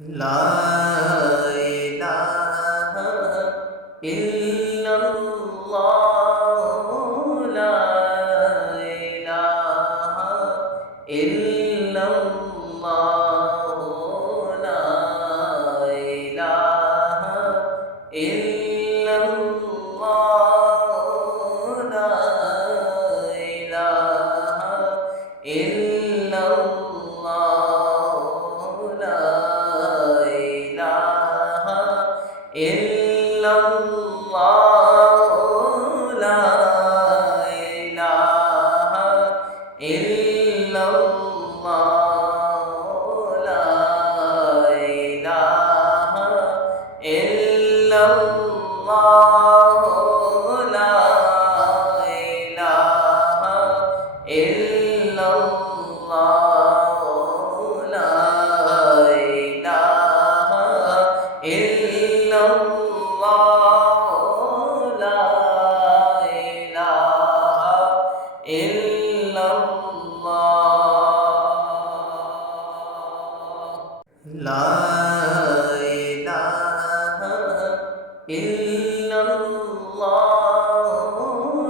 ला इलाहा इल्लल्लाह ला इलाहा इल्लल्लाह ला इलाहा इल्लल्लाह ला इलाहा इल्लल्लाह ला इलाहा इल्लल्लाह ला इलाहा इल्लल्लाह ला इलाहा इल्लल्लाह ला इलाहा इल्लल्लाह ला इलाहा इल्लल्लाह ला इलाहा इल्लल्लाह ला इलाहा इल्लल्लाह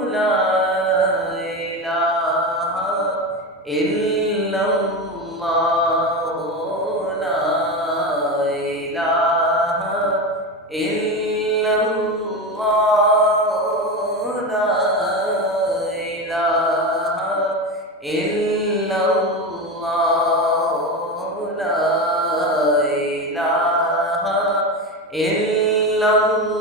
ला इलाहा इल्लल्लाह ला इलाहा इल्लल्लाह ला इलाहा इल्लल्लाह ला इलाहा इल्लल्लाह